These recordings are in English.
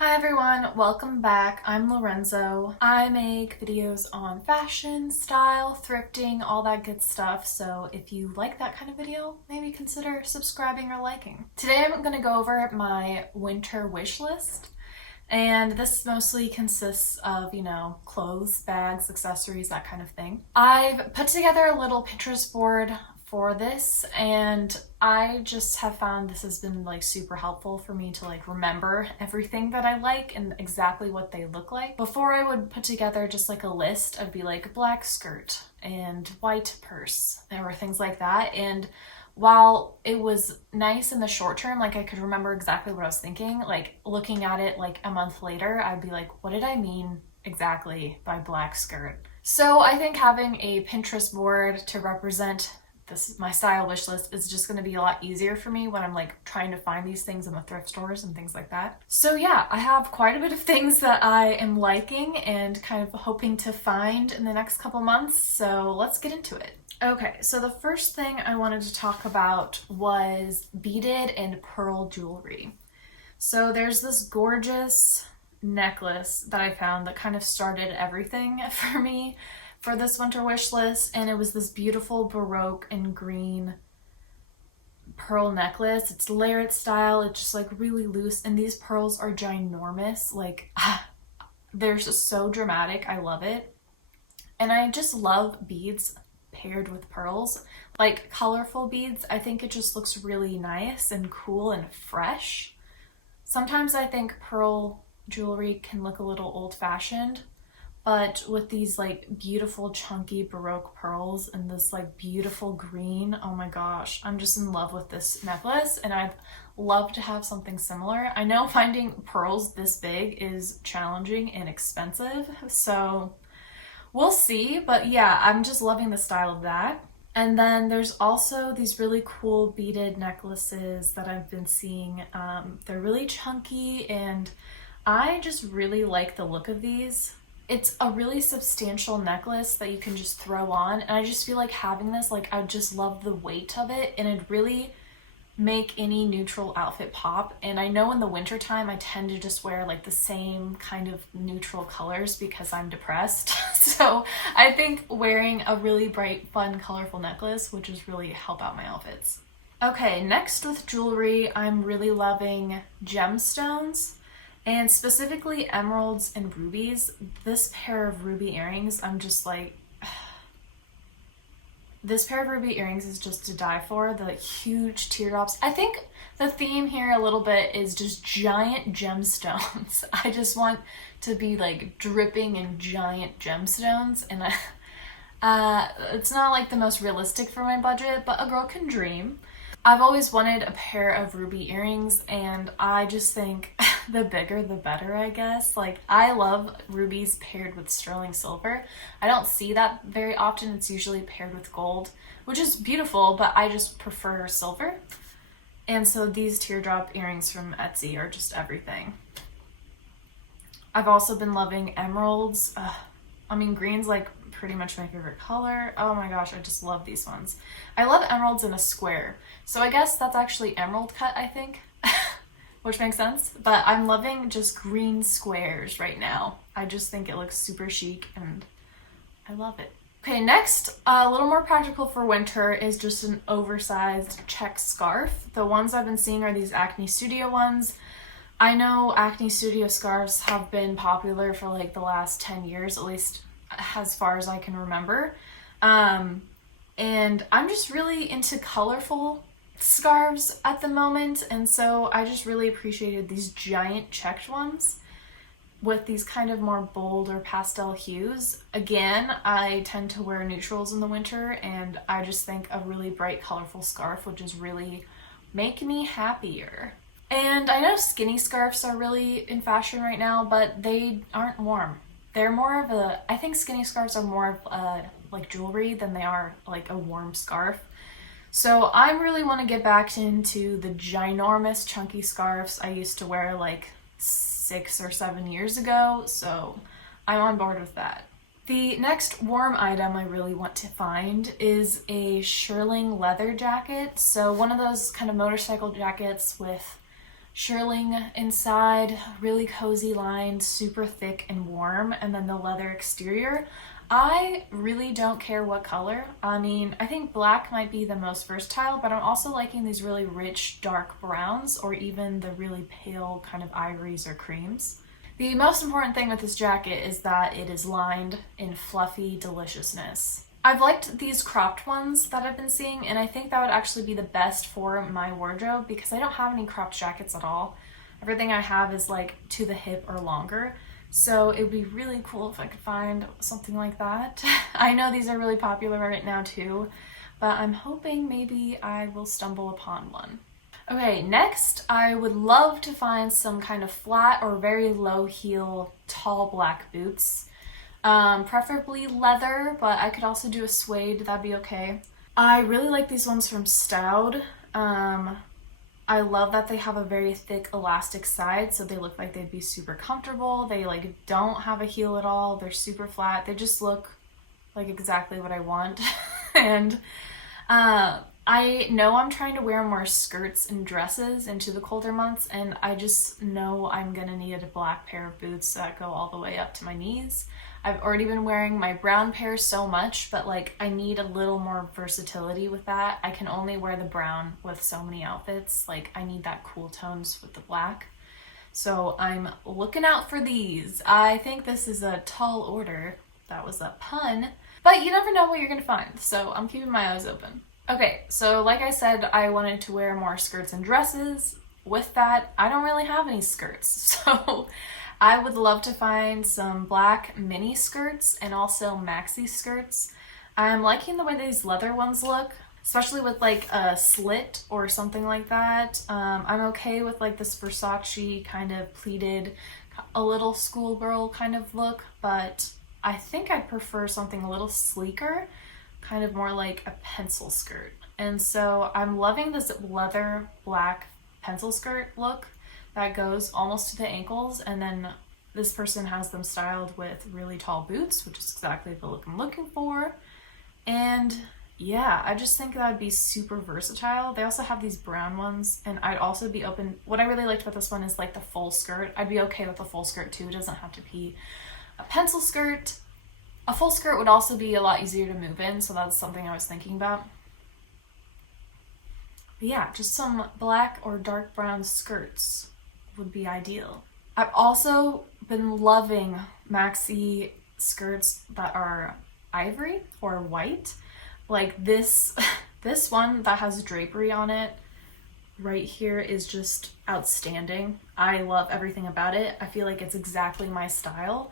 Hi everyone, welcome back. I'm Lorenzo. I make videos on fashion, style, thrifting, all that good stuff. So if you like that kind of video, maybe consider subscribing or liking. Today I'm going to go over my winter wish list. And this mostly consists of, clothes, bags, accessories, that kind of thing. I've put together a little Pinterest board for this, and I just have found this has been super helpful for me to remember everything that I like and exactly what they look like. Before I would put together just a list, I'd be like black skirt and white purse or things like that. And while it was nice in the short term, I could remember exactly what I was thinking, looking at it a month later, I'd be like, what did I mean exactly by black skirt? So I think having a Pinterest board to represent my style wish list is just going to be a lot easier for me when I'm trying to find these things in the thrift stores and things like that. So yeah, I have quite a bit of things that I am liking and kind of hoping to find in the next couple months. So let's get into it. Okay, so the first thing I wanted to talk about was beaded and pearl jewelry. So there's this gorgeous necklace that I found that kind of started everything for me for this winter wish list, and it was this beautiful Baroque and green pearl necklace. It's layered style, it's just really loose, and these pearls are ginormous. They're just so dramatic. I love it. And I just love beads paired with pearls, colorful beads. I think it just looks really nice and cool and fresh. Sometimes I think pearl jewelry can look a little old-fashioned, but with these beautiful chunky Baroque pearls and this beautiful green, oh my gosh, I'm just in love with this necklace, and I'd love to have something similar. I know finding pearls this big is challenging and expensive, so we'll see, but yeah, I'm just loving the style of that. And then there's also these really cool beaded necklaces that I've been seeing. They're really chunky, and I just really like the look of these. It's a really substantial necklace that you can just throw on, and I just feel like having this, I just love the weight of it, and it'd really make any neutral outfit pop. And I know in the winter time I tend to just wear the same kind of neutral colors because I'm depressed. So I think wearing a really bright, fun, colorful necklace would just really help out my outfits. Okay, next with jewelry, I'm really loving gemstones, and specifically emeralds and rubies. This pair of ruby earrings, I'm just this pair of ruby earrings is just to die for. The huge teardrops. I think the theme here a little bit is just giant gemstones. I just want to be dripping in giant gemstones, and it's not the most realistic for my budget, but a girl can dream. I've always wanted a pair of ruby earrings, and I just think the bigger the better, I guess. I love rubies paired with sterling silver. I don't see that very often. It's usually paired with gold, which is beautiful, but I just prefer silver. And so these teardrop earrings from Etsy are just everything. I've also been loving emeralds. Green's pretty much my favorite color. Oh my gosh, I just love these ones. I love emeralds in a square. So I guess that's actually emerald cut, I think, which makes sense. But I'm loving just green squares right now. I just think it looks super chic, and I love it. Okay, next, a little more practical for winter is just an oversized check scarf. The ones I've been seeing are these Acne Studio ones. I know Acne Studio scarves have been popular for the last 10 years, at least as far as I can remember. And I'm just really into colorful scarves at the moment, and so I just really appreciated these giant checked ones with these kind of more bold or pastel hues. Again, I tend to wear neutrals in the winter, and I just think a really bright, colorful scarf would just really make me happier. And I know skinny scarves are really in fashion right now, but they aren't warm. They're more of I think skinny scarves are more of jewelry than they are a warm scarf. So I really want to get back into the ginormous chunky scarves I used to wear 6 or 7 years ago, so I'm on board with that. The next warm item I really want to find is a shearling leather jacket. So one of those kind of motorcycle jackets with shearling inside, really cozy lined, super thick and warm, and then the leather exterior. I really don't care what color. I mean, I think black might be the most versatile, but I'm also liking these really rich dark browns or even the really pale kind of ivories or creams. The most important thing with this jacket is that it is lined in fluffy deliciousness. I've liked these cropped ones that I've been seeing, and I think that would actually be the best for my wardrobe because I don't have any cropped jackets at all. Everything I have is like to the hip or longer. So it would be really cool if I could find something like that. I know these are really popular right now too, but I'm hoping maybe I will stumble upon one. Okay, next I would love to find some kind of flat or very low heel tall black boots. Preferably leather, but I could also do a suede, that'd be okay. I really like these ones from Stout. I love that they have a very thick elastic side, so they look like they'd be super comfortable. They like don't have a heel at all. They're super flat. They just look like exactly what I want. And I know I'm trying to wear more skirts and dresses into the colder months, and I just know I'm gonna need a black pair of boots that go all the way up to my knees. I've already been wearing my brown pair so much, but like I need a little more versatility with that. I can only wear the brown with so many outfits. Like I need that cool tones with the black. So I'm looking out for these. I think this is a tall order. That was a pun, but you never know what you're gonna find. So I'm keeping my eyes open. Okay, so like I said, I wanted to wear more skirts and dresses. With that, I don't really have any skirts, so I would love to find some black mini skirts and also maxi skirts. I'm liking the way these leather ones look, especially with like a slit or something like that. I'm okay with like this Versace kind of pleated, a little schoolgirl kind of look, but I think I'd prefer something a little sleeker, kind of more like a pencil skirt. And so I'm loving this leather black pencil skirt look that goes almost to the ankles, and then this person has them styled with really tall boots, which is exactly the look I'm looking for. And yeah, I just think that would be super versatile. They also have these brown ones, and I'd also be open. What I really liked about this one is like the full skirt. I'd be okay with a full skirt too. It doesn't have to be a pencil skirt. A full skirt would also be a lot easier to move in, so that's something I was thinking about. But yeah, just some black or dark brown skirts would be ideal. I've also been loving maxi skirts that are ivory or white. Like this one that has drapery on it right here is just outstanding. I love everything about it. I feel like it's exactly my style.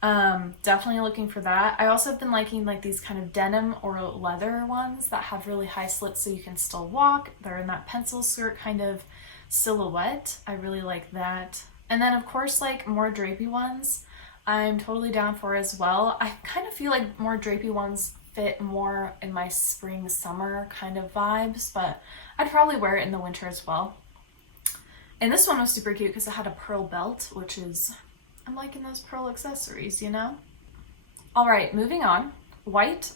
Definitely looking for that. I also have been liking like these kind of denim or leather ones that have really high slits so you can still walk. They're in that pencil skirt kind of silhouette. I really like that. And then of course like more drapey ones I'm totally down for as well. I kind of feel like more drapey ones fit more in my spring summer kind of vibes, but I'd probably wear it in the winter as well. And this one was super cute because it had a pearl belt, which is, I'm liking those pearl accessories, you know? All right, moving on. White,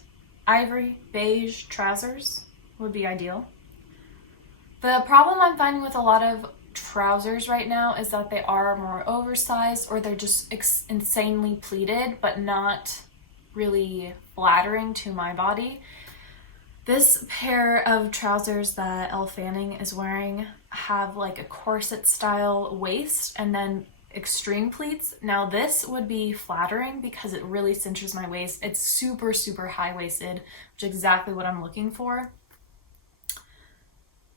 ivory, beige trousers would be ideal. The problem I'm finding with a lot of trousers right now is that they are more oversized, or they're just insanely pleated, but not really flattering to my body. This pair of trousers that Elle Fanning is wearing have like a corset style waist and then extreme pleats. Now this would be flattering because it really cinches my waist. It's super, super high-waisted, which is exactly what I'm looking for.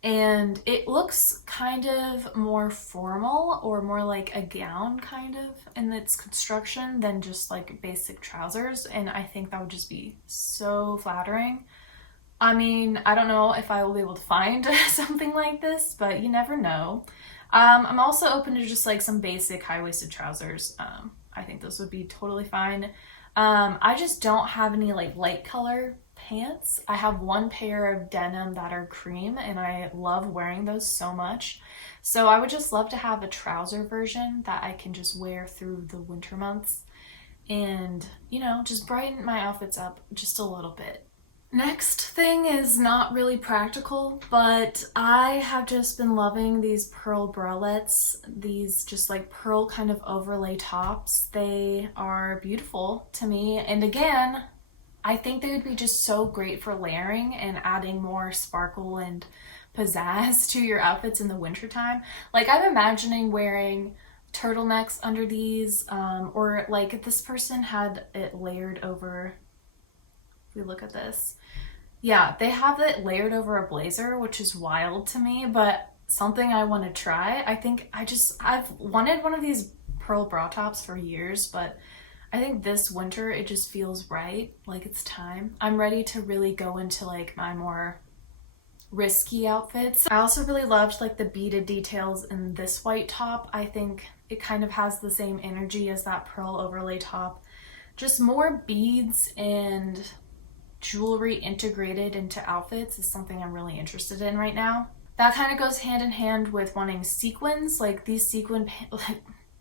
And it looks kind of more formal or more like a gown kind of in its construction than just like basic trousers. And I think that would just be so flattering. I mean, I don't know if I will be able to find something like this, but you never know. I'm also open to just like some basic high-waisted trousers. I think those would be totally fine. I just don't have any like light color pants. I have one pair of denim that are cream and I love wearing those so much. So I would just love to have a trouser version that I can just wear through the winter months and, you know, just brighten my outfits up just a little bit. Next thing is not really practical, but I have just been loving these pearl bralettes, these just like pearl kind of overlay tops. They are beautiful to me, and again, I think they would be just so great for layering and adding more sparkle and pizzazz to your outfits in the wintertime. Like, I'm imagining wearing turtlenecks under these, or like this person had it layered over. If we look at this, yeah, they have it layered over a blazer, which is wild to me, but something I want to try. I think I've wanted one of these pearl bra tops for years, but I think this winter it just feels right, like it's time. I'm ready to really go into like my more risky outfits. I also really loved like the beaded details in this white top. I think it kind of has the same energy as that pearl overlay top. Just more beads and jewelry integrated into outfits is something I'm really interested in right now. That kind of goes hand in hand with wanting sequins. Like these sequin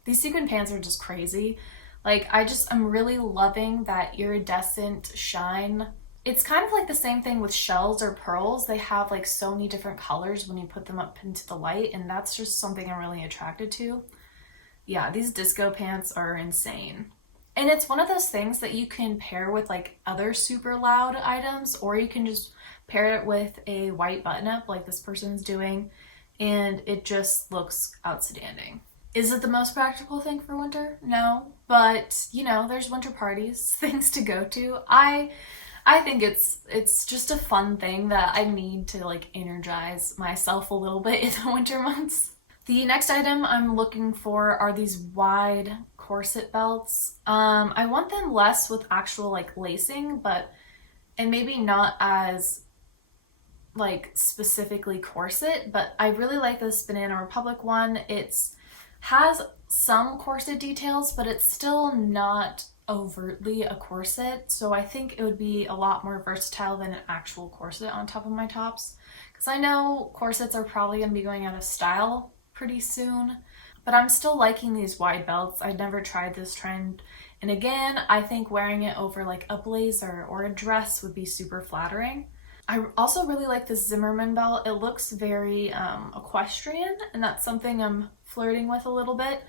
pants are just crazy. Like I'm really loving that iridescent shine. It's kind of like the same thing with shells or pearls. They have like so many different colors when you put them up into the light, and that's just something I'm really attracted to. Yeah, these disco pants are insane. And it's one of those things that you can pair with like other super loud items, or you can just pair it with a white button up like this person's doing, and it just looks outstanding. Is it the most practical thing for winter? No, but you know, there's winter parties, things to go to. I think it's just a fun thing that I need to like energize myself a little bit in the winter months. The next item I'm looking for are these wide corset belts. I want them less with actual like lacing, and maybe not as like specifically corset, but I really like this Banana Republic one. It's has some corset details, but it's still not overtly a corset, so I think it would be a lot more versatile than an actual corset on top of my tops, because I know corsets are probably going to be going out of style pretty soon, but I'm still liking these wide belts. I'd never tried this trend, and again, I think wearing it over like a blazer or a dress would be super flattering. I also really like this Zimmerman belt. It looks very equestrian, and that's something I'm flirting with a little bit.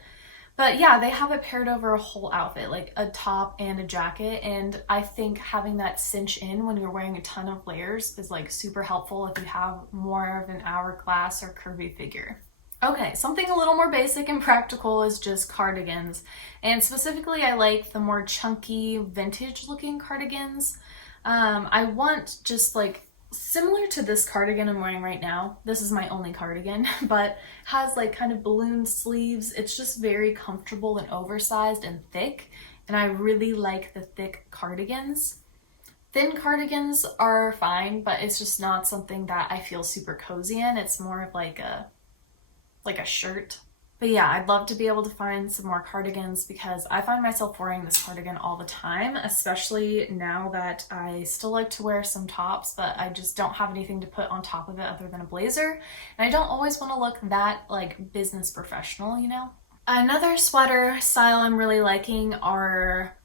But yeah, they have it paired over a whole outfit, like a top and a jacket, and I think having that cinch in when you're wearing a ton of layers is like super helpful if you have more of an hourglass or curvy figure. Okay, something a little more basic and practical is just cardigans, and specifically I like the more chunky vintage looking cardigans. I want just like similar to this cardigan I'm wearing right now. This is my only cardigan, but has like kind of balloon sleeves. It's just very comfortable and oversized and thick, and I really like the thick cardigans. Thin cardigans are fine, but it's just not something that I feel super cozy in. It's more of like a shirt. But yeah, I'd love to be able to find some more cardigans because I find myself wearing this cardigan all the time, especially now that I still like to wear some tops, but I just don't have anything to put on top of it other than a blazer. And I don't always want to look that like business professional, you know? Another sweater style I'm really liking are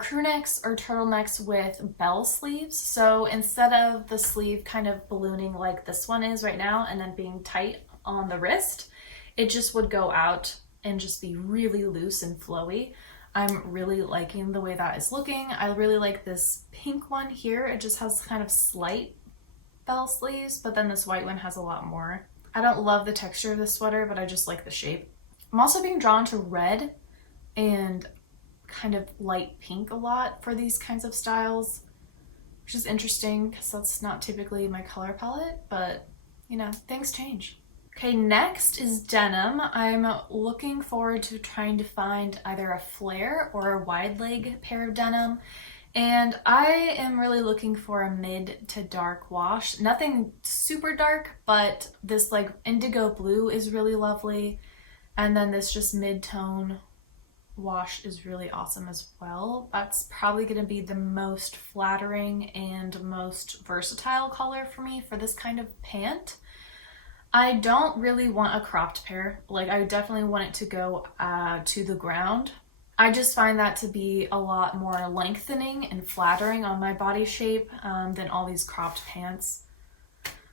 crew necks or turtlenecks with bell sleeves. So instead of the sleeve kind of ballooning like this one is right now and then being tight on the wrist, it just would go out and just be really loose and flowy. I'm really liking the way that is looking. I really like this pink one here. It just has kind of slight bell sleeves, but then this white one has a lot more. I don't love the texture of this sweater, but I just like the shape. I'm also being drawn to red and kind of light pink a lot for these kinds of styles, which is interesting because that's not typically my color palette, but you know, things change. Okay, next is denim. I'm looking forward to trying to find either a flare or a wide leg pair of denim. And I am really looking for a mid to dark wash. Nothing super dark, but this like indigo blue is really lovely. And then this just mid-tone wash is really awesome as well. That's probably going to be the most flattering and most versatile color for me for this kind of pant. I don't really want a cropped pair. Like I definitely want it to go to the ground. I just find that to be a lot more lengthening and flattering on my body shape than all these cropped pants.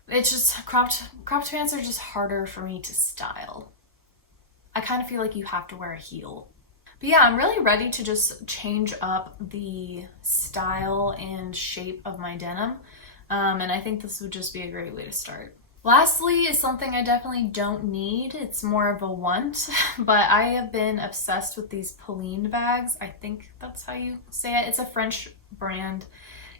It's just, cropped pants are just harder for me to style. I kind of feel like you have to wear a heel. But yeah, I'm really ready to just change up the style and shape of my denim. And I think this would just be a great way to start. Lastly is something I definitely don't need. It's more of a want, but I have been obsessed with these Pauline bags. I think that's how you say it. It's a French brand,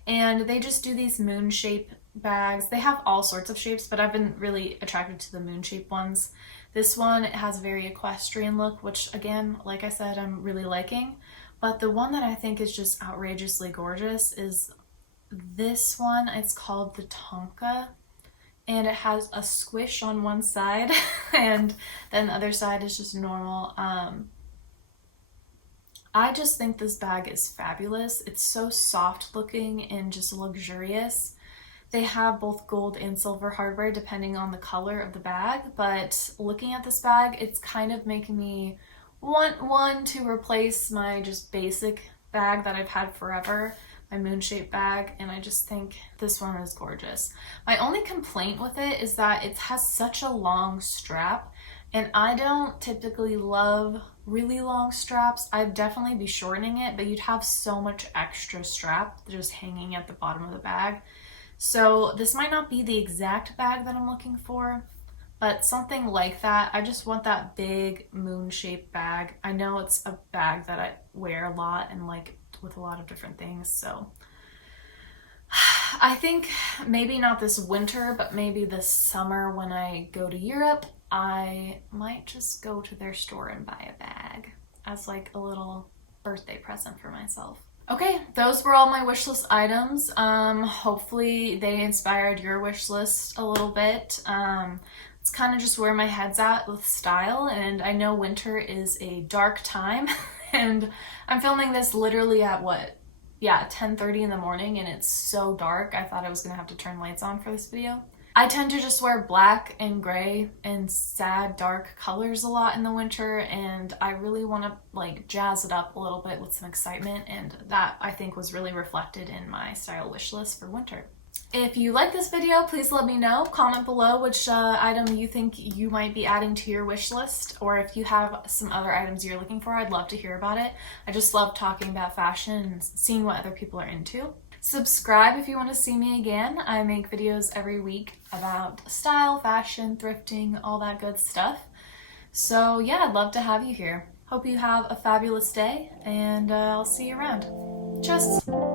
and they just do these moon shape bags. They have all sorts of shapes, but I've been really attracted to the moon shape ones. This one, it has a very equestrian look, which again, like I said, I'm really liking. But the one that I think is just outrageously gorgeous is this one. It's called the Tonka, and it has a squish on one side and then the other side is just normal. I just think this bag is fabulous. It's so soft looking and just luxurious. They have both gold and silver hardware depending on the color of the bag, but looking at this bag, it's kind of making me want one to replace my just basic bag that I've had forever, my moon-shaped bag, and I just think this one is gorgeous. My only complaint with it is that it has such a long strap, and I don't typically love really long straps. I'd definitely be shortening it, but you'd have so much extra strap just hanging at the bottom of the bag. So this might not be the exact bag that I'm looking for, but something like that. I just want that big moon-shaped bag. I know it's a bag that I wear a lot and like with a lot of different things, so I think maybe not this winter, but maybe this summer when I go to Europe, I might just go to their store and buy a bag as like a little birthday present for myself. Okay, those were all my wish list items. Hopefully they inspired your wish list a little bit. It's kind of just where my head's at with style, and I know winter is a dark time and I'm filming this literally at 10:30 in the morning, and it's so dark. I thought I was gonna have to turn lights on for this video. I tend to just wear black and gray and sad dark colors a lot in the winter, and I really want to like jazz it up a little bit with some excitement, and that I think was really reflected in my style wish list for winter. If you like this video, please let me know. Comment below which item you think you might be adding to your wish list, or if you have some other items you're looking for, I'd love to hear about it. I just love talking about fashion and seeing what other people are into. Subscribe if you want to see me again. I make videos every week about style, fashion, thrifting, all that good stuff. So yeah, I'd love to have you here. Hope you have a fabulous day, and I'll see you around. Tschüss!